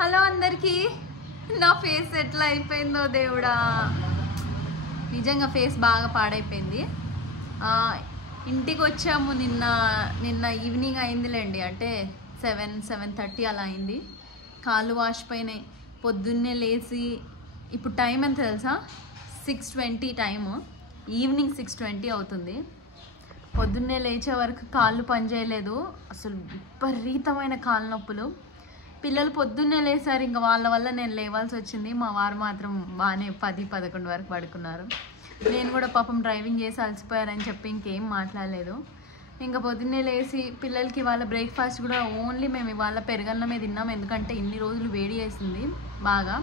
Hello అందరికీ. నా face ఎట్లా అయిపోయిందో దేవుడా, నిజంగా ఫేస్ బాగా పాడైపోయింది. ఇంటికి వచ్చాము నిన్న ఈవినింగ్ అయిందిలేండి, అంటే 7:30 అలా అయింది. కాళ్ళు వాసిపోయినాయి. పొద్దున్నే లేచి ఇప్పుడు టైం ఎంత తెలుసా, 6:20 టైము, ఈవినింగ్ 6:20 అవుతుంది. పొద్దున్నే లేచే వరకు కాళ్ళు పనిచేయలేదు, అసలు విపరీతమైన కాళ్ళ నొప్పులు. పిల్లలు పొద్దున్నే లేసారు, ఇంకా వాళ్ళ వల్ల నేను లేవాల్సి వచ్చింది. మా వారు మాత్రం బాగానే 10-11 వరకు పడుకున్నారు. నేను కూడా పాపం డ్రైవింగ్ చేసి అలసిపోయారని చెప్పి ఇంకేం మాట్లాడలేదు. ఇంకా పొద్దున్నే లేచి పిల్లలకి వాళ్ళ బ్రేక్ఫాస్ట్ కూడా ఓన్లీ మేము ఇవాళ పెరుగన్నమే తిన్నాం, ఎందుకంటే ఇన్ని రోజులు వేడి చేసింది బాగా.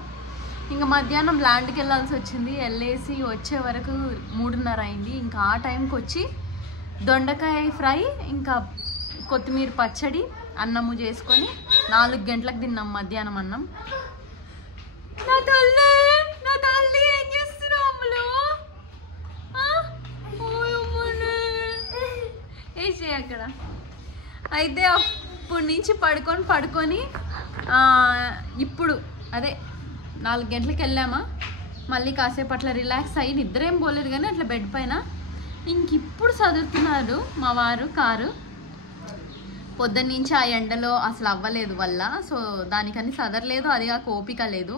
ఇంకా మధ్యాహ్నం ల్యాండ్కి వెళ్ళాల్సి వచ్చింది. వెళ్ళేసి వచ్చే వరకు 3:30 అయింది. ఇంకా ఆ టైంకి వచ్చి దొండకాయ ఫ్రై ఇంకా కొత్తిమీర పచ్చడి అన్నము చేసుకొని 4 గంటలకు తిన్నాం మధ్యాహ్నం అన్నం. నా తల్లి ఏం చేస్తున్నావు అమ్ములు? వేసే అక్కడ అయితే అప్పటి నుంచి పడుకొని ఇప్పుడు అదే 4 గంటలకు వెళ్ళామా, మళ్ళీ కాసేపు అట్లా రిలాక్స్ అయ్యి నిద్ర ఏం పోలేదు కానీ అట్లా బెడ్ పైన ఇంక ఇప్పుడు చదువుతున్నారు మా వారు కారు. పొద్దున్న నుంచి ఆ ఎండలో అసలు అవ్వలేదు వల్ల, సో దానికని చదరలేదు, అది కాక ఓపిక లేదు.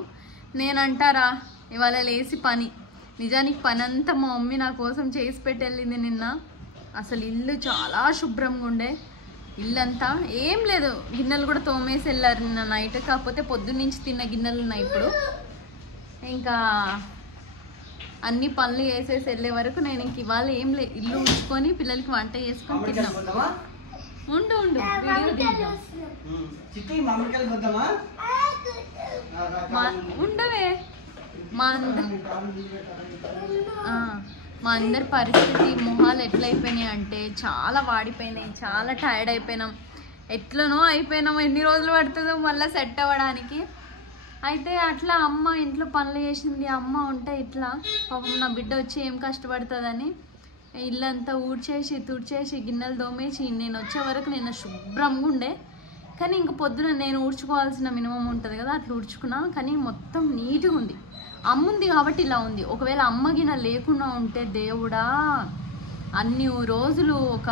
నేనంటారా ఇవాళ లేచి పని, నిజానికి పని అంతా మా మమ్మీ నా కోసం చేసి పెట్టి వెళ్ళింది నిన్న. అసలు ఇల్లు చాలా శుభ్రంగా ఉండే, ఇల్లంతా ఏం లేదు, గిన్నెలు కూడా తోమేసి వెళ్ళారు నిన్న నైట్. కాకపోతే పొద్దున్న నుంచి తిన్న గిన్నెలు ఉన్నాయి ఇప్పుడు. ఇంకా అన్ని పనులు వేసేసి వెళ్ళే వరకు నేను ఇంక ఇవాళ ఏం లే, ఇల్లు ఉంచుకొని పిల్లలకి వంట చేసుకొని తిన్నాం. ఉండు ఉండవే. మా అందరి పరిస్థితి మొహాలు ఎట్లయిపోయినాయి అంటే చాలా వాడిపోయినాయి, చాలా టైర్డ్ అయిపోయినాం, ఎట్లనో అయిపోయినాం. ఎన్ని రోజులు పడుతుందో మళ్ళీ సెట్ అవ్వడానికి. అయితే అట్లా అమ్మ ఇంట్లో పనులు చేసింది, అమ్మ ఉంటే ఇట్లా పాపం నా బిడ్డ వచ్చి ఏం కష్టపడుతుందని ఇల్లంతా ఊడ్చేసి తుడిచేసి గిన్నెలు దోమేసి నేను వచ్చే వరకు నిన్న శుభ్రంగా ఉండే. కానీ ఇంక పొద్దున నేను ఊడ్చుకోవాల్సిన మినిమం ఉంటుంది కదా, అట్లా ఊడ్చుకున్నా, కానీ మొత్తం నీట్గా ఉంది. అమ్మ ఉంది కాబట్టి ఇలా ఉంది. ఒకవేళ అమ్మ గిన్నె లేకుండా ఉంటే దేవుడా, అన్ని రోజులు ఒక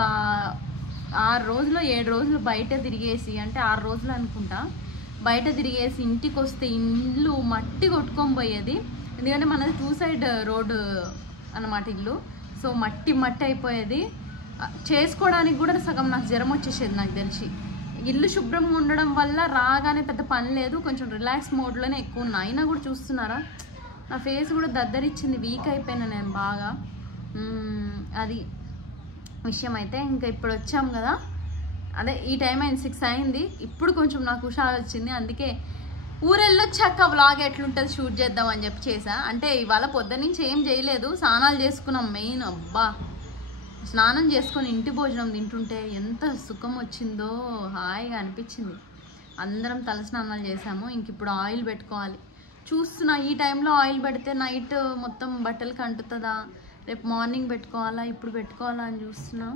6 రోజులు 7 రోజులు బయట తిరిగేసి, అంటే 6 రోజులు అనుకుంటా బయట తిరిగేసి ఇంటికి వస్తే ఇల్లు మట్టి కొట్టుకొని పోయేది. ఎందుకంటే మనది 2 సైడ్ రోడ్డు అన్నమాట ఇల్లు, సో మట్టి అయిపోయేది. చేసుకోవడానికి కూడా సగం నాకు జ్వరం వచ్చేసేది నాకు తెలిసి. ఇల్లు శుభ్రంగా ఉండడం వల్ల రాగానే పెద్ద పని లేదు, కొంచెం రిలాక్స్ మోడ్లోనే ఎక్కువ ఉన్నా. అయినా కూడా చూస్తున్నారా నా ఫేస్ కూడా దద్దరిచ్చింది, వీక్ అయిపోయినా నేను బాగా. అది విషయం. అయితే ఇంకా ఇప్పుడు వచ్చాం కదా, అదే ఈ టైం అయింది, 6 అయింది. ఇప్పుడు కొంచెం నాకు హుషారు వచ్చింది, అందుకే ఊరెళ్ళొచ్చాక వ్లాగ్ ఎట్లుంటుంది షూట్ చేద్దాం అని చెప్పి చేసా. అంటే ఇవాళ పొద్దున్న నుంచి ఏం చేయలేదు, స్నానాలు చేసుకున్నాం మెయిన్. అబ్బా, స్నానం చేసుకొని ఇంటి భోజనం తింటుంటే ఎంత సుఖం వచ్చిందో, హాయిగా అనిపించింది. అందరం తల స్నానాలు చేసాము. ఇంక ఇప్పుడు ఆయిల్ పెట్టుకోవాలి చూస్తున్నా. ఈ టైంలో ఆయిల్ పెడితే నైట్ మొత్తం బట్టలకి అంటుతుందా, రేపు మార్నింగ్ పెట్టుకోవాలా, ఇప్పుడు పెట్టుకోవాలా అని చూస్తున్నా,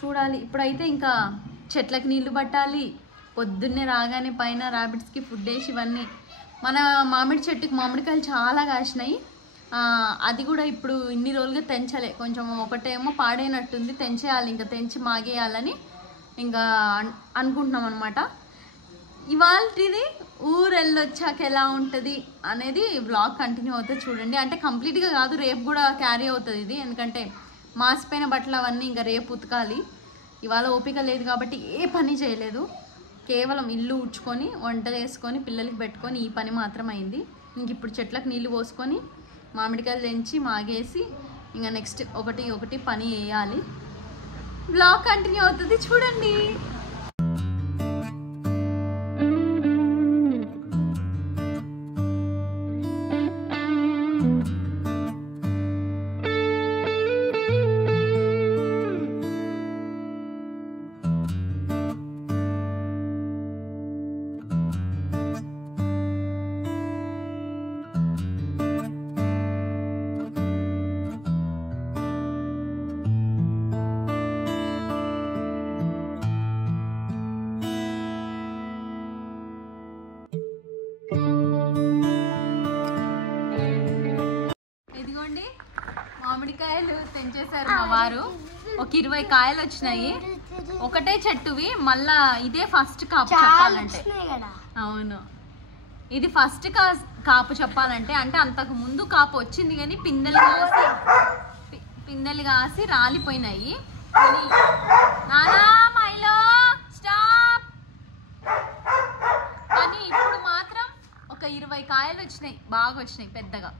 చూడాలి. ఇప్పుడైతే ఇంకా చెట్లకి నీళ్లు పట్టాలి, పొద్దున్నే రాగానే పైన ర్యాబిట్స్కి ఫుడ్ వేసి ఇవన్నీ. మన మామిడి చెట్టుకి మామిడికాయలు చాలా కాసినాయి, అది కూడా ఇప్పుడు ఇన్ని రోజులుగా తెంచలే, కొంచెం ఒకటేమో పాడైనట్టుంది, తెంచేయాలి, ఇంకా తెంచి మాగేయాలని ఇంకా అనుకుంటున్నాం అనమాట. ఇవాళది ఊరెళ్ళొచ్చాక ఎలా ఉంటుంది అనేది వ్లాగ్ కంటిన్యూ అవుతుంది చూడండి. అంటే కంప్లీట్గా కాదు, రేపు కూడా క్యారీ అవుతుంది ఇది, ఎందుకంటే మాసిపోయిన బట్టలు అవన్నీ ఇంకా రేపు ఉతకాలి. ఇవాళ ఓపిక లేదు కాబట్టి ఏ పని చేయలేదు, కేవలం ఇల్లు ఉడ్చుకొని వంట చేసుకొని పిల్లలకి పెట్టుకొని ఈ పని మాత్రం అయింది. ఇంక ఇప్పుడు చెట్లకు నీళ్ళు పోసుకొని మామిడికాయలు తెంచి మాగేసి ఇంకా నెక్స్ట్ ఒకటి పని వేయాలి. బ్లాగ్ కంటిన్యూ అవుతుంది చూడండి. చేశారు మా వారు. ఒక 20 కాయలు వచ్చినాయి, ఒకటే చెట్టువి. మళ్ళా ఇదే ఫస్ట్ కాపు చెప్పాలంటే. అవును, ఇది ఫస్ట్ కాపు చెప్పాలంటే. అంటే అంతకు ముందు కాపు వచ్చింది కానీ పిందెలు కాసి రాలిపోయినాయి. నానా మైలో స్టాప్. కానీ ఇప్పుడు మాత్రం ఒక 20 కాయలు వచ్చినాయి, బాగా వచ్చినాయి పెద్దగా.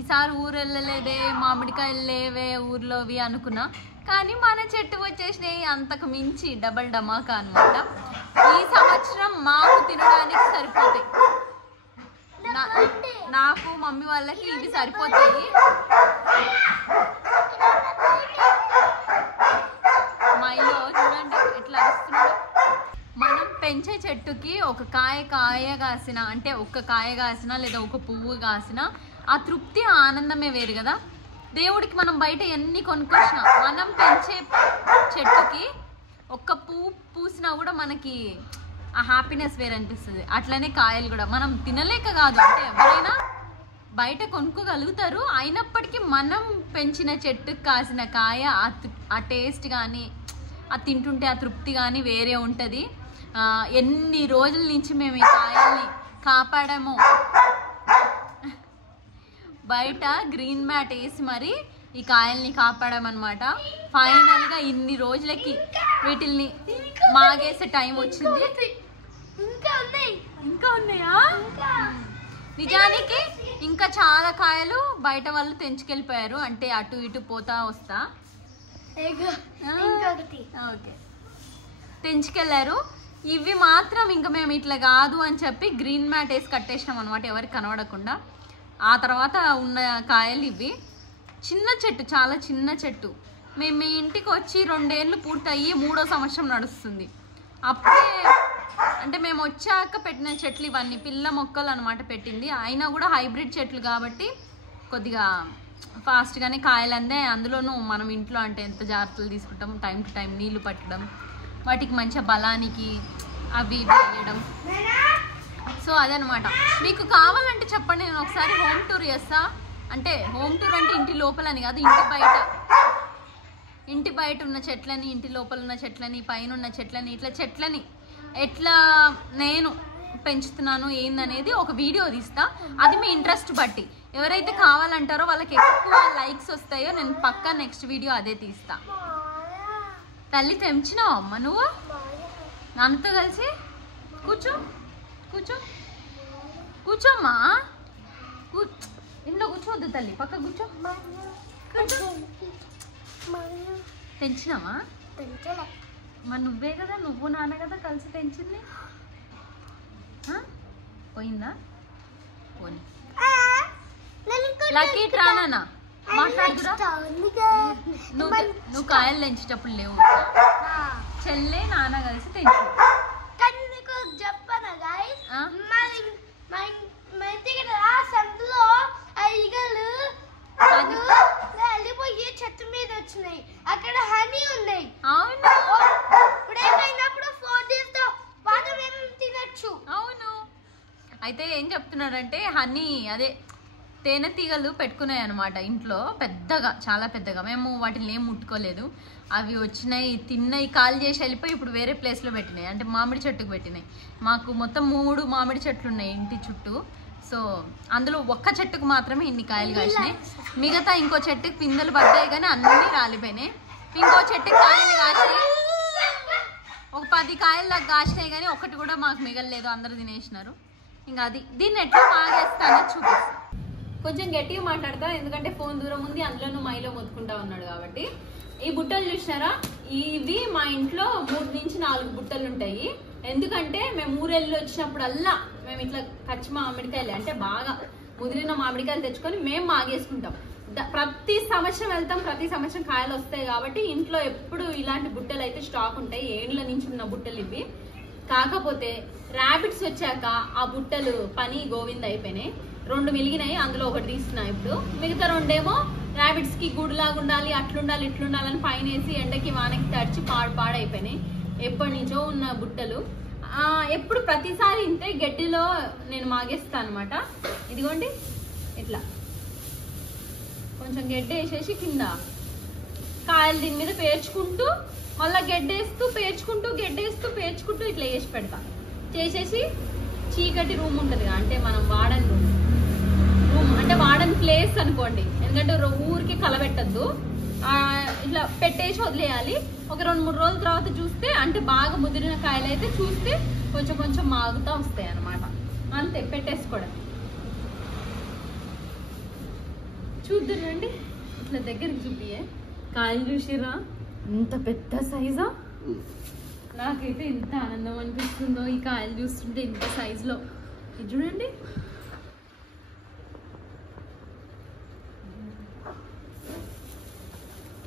ఈసారి ఊరు వెళ్ళలేదే, మామిడికాయలు లేవే ఊర్లోవి అనుకున్నా, కానీ మన చెట్టు వచ్చేసినాయి. అంతకు మించి డబల్ డమాకా అనమాట. ఈ సంవత్సరం మాకు తినడానికి సరిపోతాయి. నాకు మమ్మీ వాళ్ళకి ఇవి సరిపోతాయి. మైలో చూడండి ఎట్లా అరుస్తున్నాడు. మనం పెంచే చెట్టుకి ఒక కాయ కాసిన, అంటే ఒక్క కాయ కాసిన లేదా ఒక పువ్వు కాసిన ఆ తృప్తి ఆనందమే వేరు కదా. దేవుడికి మనం బయట ఎన్ని కొనుక్కొచ్చినా మనం పెంచే చెట్టుకి ఒక్క పువ్వు పూసినా కూడా మనకి ఆ హ్యాపీనెస్ వేరు అనిపిస్తుంది. అట్లనే కాయలు కూడా మనం తినలేక కాదు, అంటే ఎవరైనా బయట కొనుక్కోగలుగుతారు. అయినప్పటికీ మనం పెంచిన చెట్టుకు కాసిన కాయ ఆ టేస్ట్ కానీ, అది తింటుంటే ఆ తృప్తి కానీ వేరే ఉంటుంది. ఎన్ని రోజుల నుంచి మేము ఈ కాయల్ని కాపాడామో. బయట గ్రీన్ మ్యాట్ వేసి మరి ఈ కాయల్ని కాపాడామన్నమాట. ఫైనల్గా ఇన్ని రోజులకి వీటిల్ని మాగేసే టైం వచ్చింది. ఇంకా ఉన్నాయా? నిజానికి ఇంకా చాలా కాయలు బయట వాళ్ళు తెంచుకెళ్ళిపోయారు, అంటే అటు ఇటు పోతా వస్తా ఓకే తెంచుకెళ్ళారు. ఇవి మాత్రం ఇంకా మేము ఇట్లా కాదు అని చెప్పి గ్రీన్ మ్యాట్ వేసి కట్టేసినాం అనమాట, ఎవరికి కనబడకుండా. ఆ తర్వాత ఉన్న కాయలు ఇవి. చిన్న చెట్టు, చాలా చిన్న చెట్టు. మేము మీ ఇంటికి వచ్చి 2 ఏళ్ళు పూర్తయ్యి 3వ సంవత్సరం నడుస్తుంది. అప్పుడే అంటే మేము వచ్చాక పెట్టిన చెట్లు ఇవన్నీ పిల్ల మొక్కలు అనమాట పెట్టింది. అయినా కూడా హైబ్రిడ్ చెట్లు కాబట్టి కొద్దిగా ఫాస్ట్గానే కాయలు అందే. అందులోనూ మనం ఇంట్లో అంటే ఎంత జాగ్రత్తలు తీసుకుంటాం, టైం టు టైం నీళ్లు పట్టడం, వాటికి మంచిగా బలానికి అవి వేయడం. సో అదనమాట. మీకు కావాలంటే చెప్పండి, నేను ఒకసారి హోమ్ టూర్ చేస్తా. అంటే హోమ్ టూర్ అంటే ఇంటి లోపలని కాదు, ఇంటి బయట ఉన్న చెట్లని, ఇంటి లోపల ఉన్న చెట్లని, పైన ఉన్న చెట్లని, ఇట్లా చెట్లని ఎట్లా నేను పెంచుతున్నాను ఏందనేది ఒక వీడియో తీస్తా. అది మీ ఇంట్రెస్ట్ బట్టి ఎవరైతే కావాలంటారో వాళ్ళకి ఎక్కువ లైక్స్ వస్తాయో నేను పక్కా నెక్స్ట్ వీడియో అదే తీస్తా. తల్లి తెంచినావు అమ్మ నువ్వు నాన్నతో కలిసి? కూర్చో కూర్చో కూర్చోమ్మా. ఇంట్లో కూర్చోవద్దు తల్లి, పక్క కూర్చో. తెంచినావా? మరి నువ్వే కదా, నువ్వు నాన్న కదా కలిసి తెంచింది. పోయిందా? పోనీ లక్కీ ట్రానా మాట్లాడుతురా. నువ్వు కాయలు తెంచేటప్పుడు లేవు, చెల్లె నాన్న కలిసి తెంచు. చెప్పనా గైస్, మా ఇంటి సందులో ఈగలు వెళ్ళిపోయి చెట్టు మీద వచ్చినాయి. అక్కడ హనీ ఉన్నాయి. అవును, ఇప్పుడు ఏమైనప్పుడు ఫోన్ చేస్తా వాటి మేము తినచ్చు. అవును. అయితే ఏం చెప్తున్నాడంటే హనీ అదే తేనె తీగలు పెట్టుకున్నాయి అనమాట ఇంట్లో, పెద్దగా, చాలా పెద్దగా. మేము వాటిని ఏం ముట్టుకోలేదు. అవి వచ్చినాయి, తిన్నాయి, కాల్ చేసి వెళ్ళిపోయి ఇప్పుడు వేరే ప్లేస్లో పెట్టినాయి. అంటే మామిడి చెట్టుకు పెట్టినాయి. మాకు మొత్తం 3 మామిడి చెట్లు ఉన్నాయి ఇంటి చుట్టూ. సో అందులో ఒక్క చెట్టుకు మాత్రమే ఇన్ని కాయలు కాసినాయి. మిగతా ఇంకో చెట్టుకి పిందెలు పడ్డాయి కానీ అన్నీ రాలిపోయినాయి. ఇంకో చెట్టుకి కాయలు కాసినాయి, ఒక 10 కాయలు దాకా కాసినాయి కానీ ఒక్కటి కూడా మాకు మిగలలేదు, అందరూ తినేసినారు. ఇంకా అది దీన్ని ఎట్లా మాగేస్తానో చూపిస్తాను. కొంచెం గట్టిగా మాట్లాడతా, ఎందుకంటే ఫోన్ దూరం ఉంది, అందులోనూ మైలో మొత్తుకుంటా ఉన్నాడు కాబట్టి. ఈ బుట్టలు చూసినారా? ఇవి మా ఇంట్లో 3 నుంచి 4 బుట్టలు ఉంటాయి. ఎందుకంటే మేము ఊరెళ్ళి వచ్చినప్పుడల్లా మేము ఇట్లా కచ్చి మామిడికాయలు, అంటే బాగా ముదిరిన మామిడికాయలు తెచ్చుకొని మేము మాగేసుకుంటాం. ప్రతి సంవత్సరం వెళ్తాం, ప్రతి సంవత్సరం కాయలు వస్తాయి కాబట్టి ఇంట్లో ఎప్పుడు ఇలాంటి బుట్టలు అయితే స్టాక్ ఉంటాయి. 7 ఏళ్ల నుంచి ఉన్న బుట్టలు ఇవి. కాకపోతే ర్యాబిట్స్ వచ్చాక ఆ బుట్టలు పని గోవింద అయిపోయినాయి. 2 మిలిగినాయి, అందులో ఒకటి తీస్తున్నా ఇప్పుడు. మిగతా 2 ఏమో ర్యాబిట్స్ కి గూడులాగా ఉండాలి, అట్లుండాలి ఇట్లుండాలని పైన వేసి ఎండకి వానకి తడిచి పాడైపోయినాయి. ఎప్పటి నుంచో ఉన్న బుట్టలు. ఎప్పుడు ప్రతిసారి ఇంతే గడ్డిలో నేను మాగేస్తాను అనమాట. ఇదిగోండి ఇట్లా కొంచెం గడ్డి వేసేసి కింద కాయలు దీని మీద పేర్చుకుంటూ మళ్ళీ గెడ్డేస్తూ పేర్చుకుంటూ ఇట్లా వేసి పెడతా. చేసేసి చీకటి రూమ్ ఉంటుంది అంటే మనం వాడని రూమ్ అంటే వాడని ప్లేస్ అనుకోండి, ఎందుకంటే ఊరికి కలబెట్టద్దు, ఇట్లా పెట్టేసి వదిలేయాలి. ఒక 2-3 రోజుల తర్వాత చూస్తే అంటే బాగా ముదిరిన కాయలు అయితే చూస్తే కొంచెం కొంచెం మాగుతూ వస్తాయి అన్నమాట. అంతే, పెట్టేసుకోవడం. చూద్దురండి, ఇట్లా దగ్గరికి చూపియే కాయలు చూసిరా, ఇంత పెద్ద సైజా. నాకైతే ఎంత ఆనందం అనిపిస్తుందో ఈ కాయలు చూస్తుంటే, ఇంత సైజులో. ఇది చూడండి,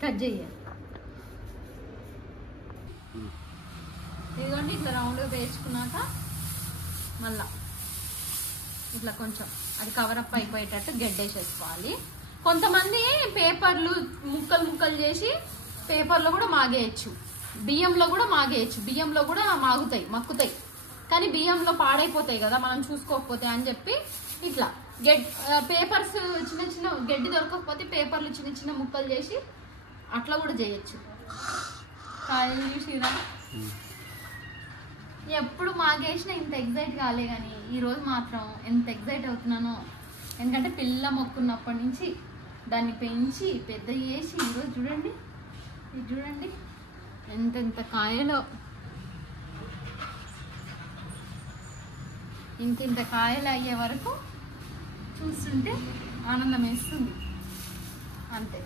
కట్ చెయ్య. ఇదిగోండి, ఇట్లా రౌండ్గా వేసుకున్నాక మళ్ళా ఇట్లా కొంచెం అది కవరప్ అయిపోయేటట్టు గడ్డేసేసుకోవాలి. కొంతమంది పేపర్లు ముక్కలు చేసి పేపర్లో కూడా మాగేయచ్చు, బియ్యంలో కూడా మాగేయచ్చు. బియ్యంలో కూడా మక్కుతాయి, కానీ బియ్యంలో పాడైపోతాయి కదా మనం చూసుకోకపోతే అని చెప్పి ఇట్లా పేపర్స్ చిన్న గడ్డి దొరకకపోతే పేపర్లు చిన్న ముక్కలు చేసి అట్లా కూడా చేయొచ్చు. కాయలు చూసిరా, ఎప్పుడు మాగేసినా ఇంత ఎగ్జైట్ కాలే, కానీ ఈరోజు మాత్రం ఎంత ఎగ్జైట్ అవుతున్నానో. ఎందుకంటే పిల్ల మొక్కున్నప్పటి నుంచి దాన్ని పెంచి పెద్ద చేసి ఈరోజు చూడండి, ఇది చూడండి ఎంత కాయలో. ఇంత కాయలు అయ్యే వరకు చూస్తుంటే ఆనందం వేస్తుంది. అంతే,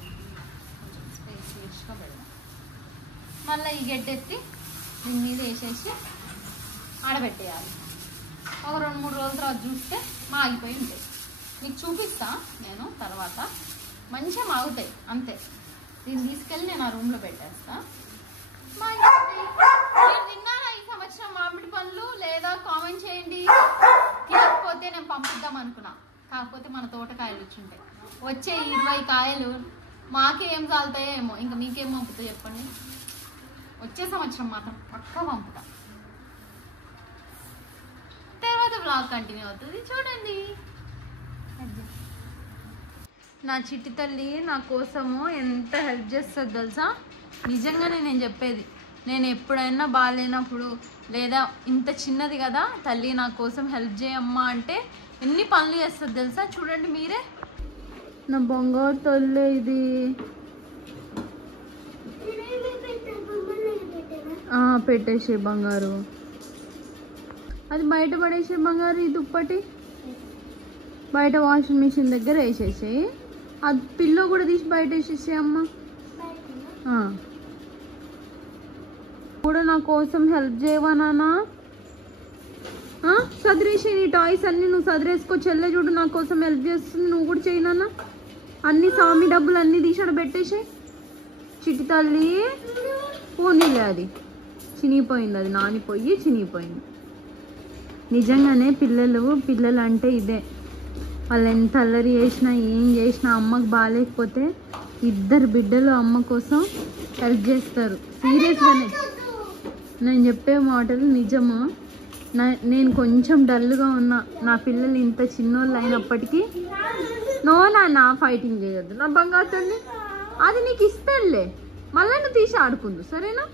కొంచెం స్పేస్ వేసుగా పెడదాం. మళ్ళీ ఈ గడ్డెత్తి దీని మీద వేసేసి ఆడబెట్టేయాలి. ఒక 2-3 రోజుల తర్వాత చూస్తే మాగిపోయి ఉంటాయి. మీకు చూపిస్తా నేను తర్వాత. మంచిగా మాగుతాయి అంతే. దీన్ని తీసుకెళ్ళి నేను ఆ రూమ్లో పెట్టేస్తా. మీరు తిన్నారా ఈ సంవత్సరం మామిడి పండ్లు? లేదా కామెంట్ చేయండి. తినకపోతే నేను పంపిద్దాం అనుకున్నా, కాకపోతే మన తోటకాయలు వచ్చుంటాయి. వచ్చే 20 కాయలు మాకే ఏం చాలుతాయో ఏమో, ఇంకా మీకేం పంపుతాయో చెప్పండి. వచ్చే సంవత్సరం మాత్రం పక్కా పంపుతా. తర్వాత బ్లాగ్ కంటిన్యూ అవుతుంది, చూడండి. నా చిట్టి తల్లి నా కోసము ఎంత హెల్ప్ చేస్తుంది తెలుసా. నిజంగానే నేను చెప్పేది, నేను ఎప్పుడైనా బాగాలేనప్పుడు లేదా ఇంత చిన్నది కదా తల్లి నా కోసం హెల్ప్ చేయమ్మా అంటే ఎన్ని పనులు చేస్తుంది తెలుసా. చూడండి మీరే, నా బంగారు తల్లి ఇది. పెట్టేసే బంగారు, అది బయట పడేసే బంగారు. ఈ దుప్పటి బయట వాషింగ్ మిషన్ దగ్గర వేసేసేయి. అది పిల్లో కూడా తీసి బయట వేసేసే అమ్మ. కూడా నా కోసం హెల్ప్ చేయవా నాన్న? సదిరేసి నీ టాయ్స్ అన్నీ నువ్వు సదిరేసుకో. చెల్లె చూడు నా కోసం హెల్ప్ చేస్తుంది, నువ్వు కూడా చేయి నాన్న. అన్ని సామి డబ్బులు అన్నీ తీసాడు పెట్టేసే. చిట్టి తల్లి పోనీలే, అది చినిగిపోయింది, అది నానిపోయి చినిగిపోయింది. నిజంగానే పిల్లలు అంటే ఇదే. వాళ్ళు ఎంత అల్లరి చేసినా ఏం చేసినా అమ్మకు బాగాలేకపోతే 2 బిడ్డలు అమ్మ కోసం హెల్ప్ చేస్తారు. సీరియస్గానే నేను చెప్పే మాటలు నిజమా. నేను కొంచెం డల్గా ఉన్నా, నా పిల్లలు ఇంత చిన్నోళ్ళు అయినప్పటికీ నో నాన్న ఫైటింగ్ చేయొద్దు నా బంగారు తల్లి, అది నీకు ఇస్తానులే, మళ్ళీ నువ్వు తీసి ఆడుకుందు సరేనా.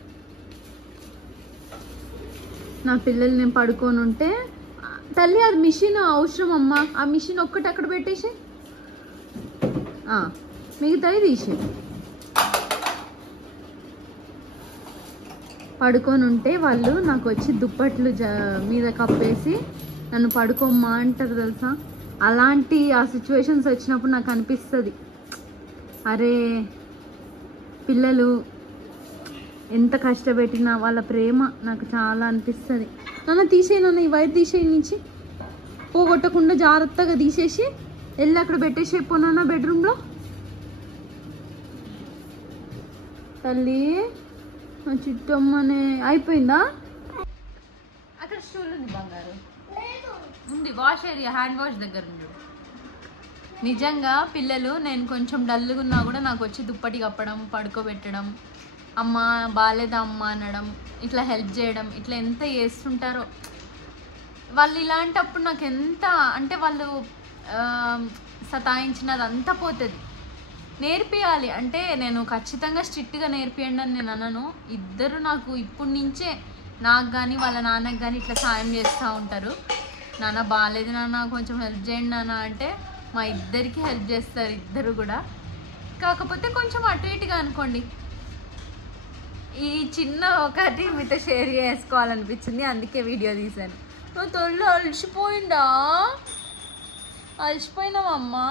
నా పిల్లలు నేను పడుకొని ఉంటే తల్లి అది మిషన్ అవసరం అమ్మా, ఆ మిషన్ ఒక్కటి అక్కడ పెట్టేసి మిగతాయి తీసి. పడుకొని ఉంటే వాళ్ళు నాకు వచ్చి దుప్పట్లు మీద కప్పేసి నన్ను పడుకోమ్మా అంటారు తెలుసా. అలాంటి ఆ సిచ్యువేషన్స్ వచ్చినప్పుడు నాకు అనిపిస్తుంది, అరే పిల్లలు ఎంత కష్టపెట్టినా వాళ్ళ ప్రేమ నాకు చాలా అనిపిస్తుంది. నన్ను తీసేయి నాన్న, ఈ వైర్ తీసేయి, నుంచి పోగొట్టకుండా జాగ్రత్తగా తీసేసి వెళ్ళి అక్కడ పెట్టేసేపోనా బెడ్రూమ్లో. తల్లి నా చిట్టమ్మనే అయిపోయిందా? అక్కడ స్టూల్ ఉంది బంగారు, ఉంది వాష్ ఏరియా, హ్యాండ్ వాష్ దగ్గర ఉంది. నిజంగా పిల్లలు నేను కొంచెం డల్గా ఉన్నా కూడా నాకు వచ్చి దుప్పటి కప్పడం, పడుకోబెట్టడం, అమ్మ బాగాలేదా అమ్మ అనడం, ఇట్లా హెల్ప్ చేయడం, ఇట్లా ఎంత చేస్తుంటారో వాళ్ళు. ఇలాంటప్పుడు నాకు ఎంత అంటే వాళ్ళు సతాయించినది అంతా పోతుంది. నేర్పియాలి. అంటే నేను ఖచ్చితంగా స్ట్రిక్ట్గా నేర్పియండి అని నేను అనను. ఇద్దరు నాకు ఇప్పటి నుంచే నాకు కానీ వాళ్ళ నాన్నకు కానీ ఇట్లా సాయం చేస్తూ ఉంటారు. నాన్న బాగాలేదు నాన్న కొంచెం హెల్ప్ చేయండి నాన్న అంటే మా ఇద్దరికి హెల్ప్ చేస్తారు ఇద్దరు కూడా. కాకపోతే కొంచెం అటు ఇటుగా అనుకోండి. ఈ చిన్న ఒకటి మీతో షేర్ చేసుకోవాలనిపించింది, అందుకే వీడియో తీశాను. నువ్వు తొలి అలసిపోయిందా? అలసిపోయినావమ్మా?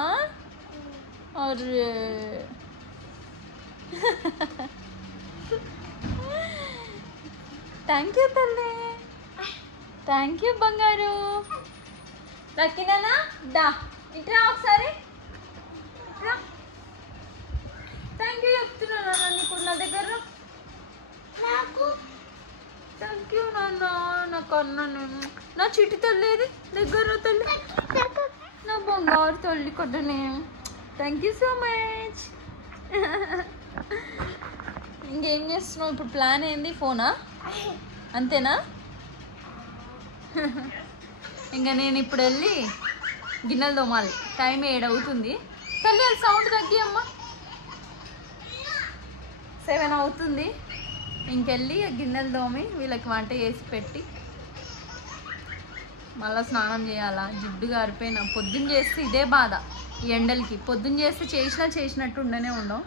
అరే థ్యాంక్ యూ తల్లి, థ్యాంక్ యూ బంగారు. లక్కీనా దా ఇట్రా ఒకసారి. థ్యాంక్ యూ చెప్తున్నాను నీకు నా దగ్గర. నాకు థ్యాంక్ యూ నాన్న. నాకు అన్నాను నా చిట్టి తల్లి దగ్గర తల్లి, నా బంగారు తల్లి కొట్టనే. Thank you so much. ఇంకేం చేస్తున్నావు ఇప్పుడు? ప్లాన్ ఏంది? ఫోనా అంతేనా? ఇంకా నేను ఇప్పుడు వెళ్ళి గిన్నెలు తోమాలి. టైం 7 అవుతుంది. తల్లి అది సౌండ్ తగ్గి అమ్మ. 7 అవుతుంది. ఇంకెళ్ళి గిన్నెలు తోమి వీళ్ళకి వంట చేసి పెట్టి మళ్ళీ స్నానం చేయాలా. జిడ్డు గారిపోయినా పొద్దున్న చేస్తే ఇదే బాధ ఈ ఎండలకి. పొద్దున్న చేస్తే చేసినట్టు ఉండనే ఉండవు.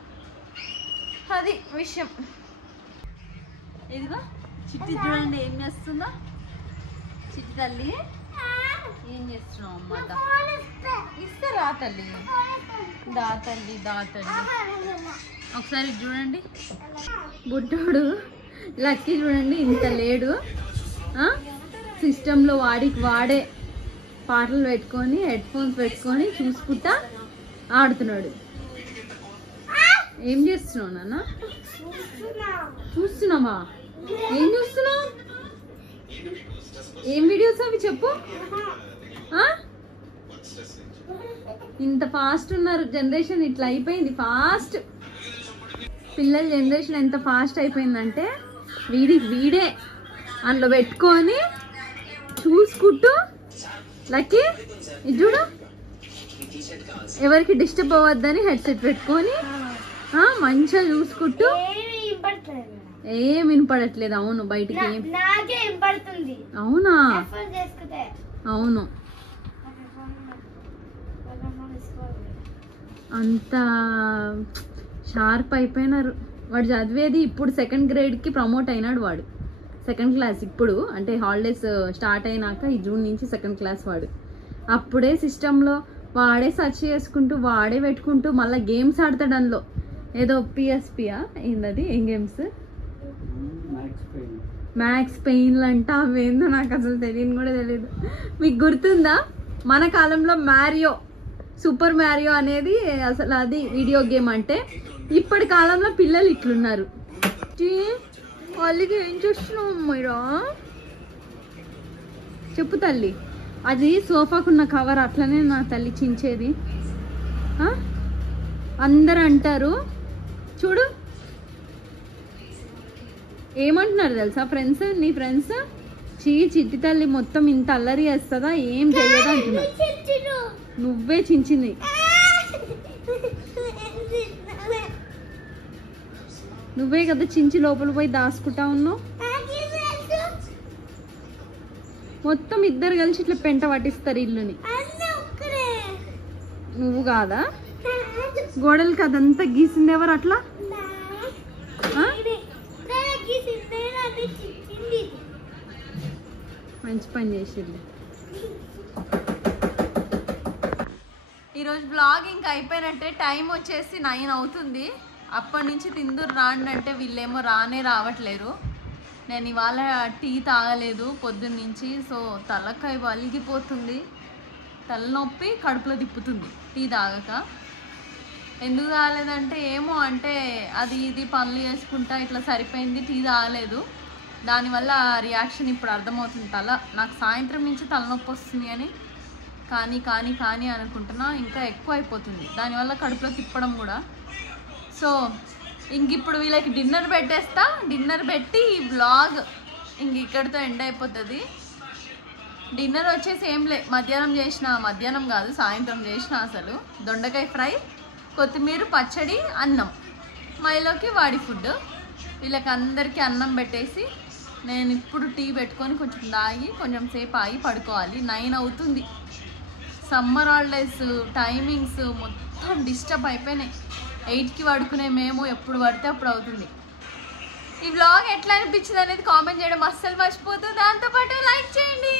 అది విషయం. ఇదిగో చిట్టి చూడండి ఏం చేస్తుందో. చిట్టి తల్లి ఏం చేస్తున్నావు అమ్మ? ఇస్తే రా తల్లి, దా తల్లి, దా తల్లి. ఒకసారి చూడండి బుడ్డోడు లక్కీ చూడండి ఇంత లేడు. సిస్టంలో వాడే పాటలు పెట్టుకొని హెడ్ ఫోన్స్ పెట్టుకొని చూసుకుంటా ఆడుతున్నాడు. ఏం చేస్తున్నావు నాన్న? చూస్తున్నావా? ఏం చూస్తున్నావు? ఏం వీడియోస్ అవి చెప్పు. ఇంత ఫాస్ట్ ఉన్నారు జనరేషన్. ఇట్లా అయిపోయింది ఫాస్ట్. పిల్లల జనరేషన్ ఎంత ఫాస్ట్ అయిపోయిందంటే వీడే అందులో పెట్టుకొని చూసుకుంటూ లక్కీ ఇది చూడు ఎవరికి డిస్టర్బ్ అవ్వద్దని హెడ్సెట్ పెట్టుకొని మంచిగా చూసుకుంటూ. ఏం వినపడట్లేదు. అవును బయటికి అవునా? అవును అంత షార్ప్ అయిపోయినారు. వాడు చదివేది ఇప్పుడు 2nd గ్రేడ్కి ప్రమోట్ అయినాడు. వాడు 2nd క్లాస్ ఇప్పుడు, అంటే హాలిడేస్ స్టార్ట్ అయినాక ఈ జూన్ నుంచి 2nd క్లాస్ వాడు. అప్పుడే సిస్టంలో వాడే సర్చ్ చేసుకుంటూ వాడే పెట్టుకుంటూ మళ్ళీ గేమ్స్ ఆడతాడు. అందులో ఏదో పిఎస్పియా ఏందది, ఏం గేమ్స్? మ్యాక్స్ పెయిన్లు అంట. అవేందో నాకు అసలు తెలియని కూడా తెలియదు. మీకు గుర్తుందా మన కాలంలో సూపర్ మ్యారియో అనేది అసలు అది వీడియో గేమ్ అంటే. ఇప్పటి కాలంలో పిల్లలు ఇట్లున్నారు. వాళ్ళకి ఏం చేస్తున్నావు అమ్మాయిరా? చెప్పు తల్లి. అది సోఫాకున్న కవర్ అట్లనే నా తల్లి చించేది. అందరు అంటారు చూడు ఏమంటున్నారు తెలుసా ఫ్రెండ్స్, నీ ఫ్రెండ్స్ చిట్టి తల్లి మొత్తం ఇంత అల్లరి చేస్తుందా, ఏం చెయ్యదా అంటున్నారు. నువ్వే చించింది. నువ్వే కదా చించి లోపల పోయి దాచుకుంటా ఉన్నావు. మొత్తం ఇద్దరు కలిసి ఇట్లా పెంట పట్టిస్తారు ఇల్లుని. నువ్వు కాదా? గోడలకి అదంతా గీసింది ఎవరు అట్లా? మంచి పని చేసింది. ఈరోజు బ్లాగ్ ఇంకా అయిపోయినట్టే. టైం వచ్చేసి 9 అవుతుంది. అప్పటి నుంచి తిందూరు రాండి అంటే వీళ్ళేమో రావట్లేరు. నేను ఇవాళ టీ తాగలేదు పొద్దున్న నుంచి. సో తలకాయ వలిగిపోతుంది, తలనొప్పి కడుపులో తిప్పుతుంది టీ తాగక. ఎందుకు తాగలేదంటే ఏమో అంటే అది ఇది పనులు చేసుకుంటా ఇట్లా సరిపోయింది, టీ తాగలేదు. దానివల్ల రియాక్షన్ ఇప్పుడు అర్థమవుతుంది. నాకు సాయంత్రం నుంచి తలనొప్పి వస్తుంది అని కానీ అనుకుంటున్నా. ఇంకా ఎక్కువ అయిపోతుంది దానివల్ల కడుపులో తిప్పడం కూడా. సో ఇంక ఇప్పుడు వీళ్ళకి డిన్నర్ పెట్టేస్తా. డిన్నర్ పెట్టి ఈ వ్లాగ్ ఇంక ఇక్కడితో ఎండ్ అయిపోతుంది. డిన్నర్ వచ్చేసి ఏం లే, మధ్యాహ్నం కాదు సాయంత్రం చేసిన అసలు దొండకాయ ఫ్రై కొత్తిమీర, పచ్చడి, అన్నం. మైలోకి వాడి ఫుడ్. వీళ్ళకి అందరికీ అన్నం పెట్టేసి నేను ఇప్పుడు టీ పెట్టుకొని కొంచెం తాగి కొంచెం సేపు ఆగి పడుకోవాలి. 9 అవుతుంది. సమ్మర్ హాలిడేస్ టైమింగ్స్ మొత్తం డిస్టర్బ్ అయిపోయినాయి. 8కి పడుకునే మేము ఎప్పుడు పడితే అప్పుడు అవుతుంది. ఈ వ్లాగ్ ఎట్లా అనిపించింది అనేది కామెంట్ చేయడం అస్సలు మర్చిపోతుంది. దాంతోపాటు లైక్ చేయండి.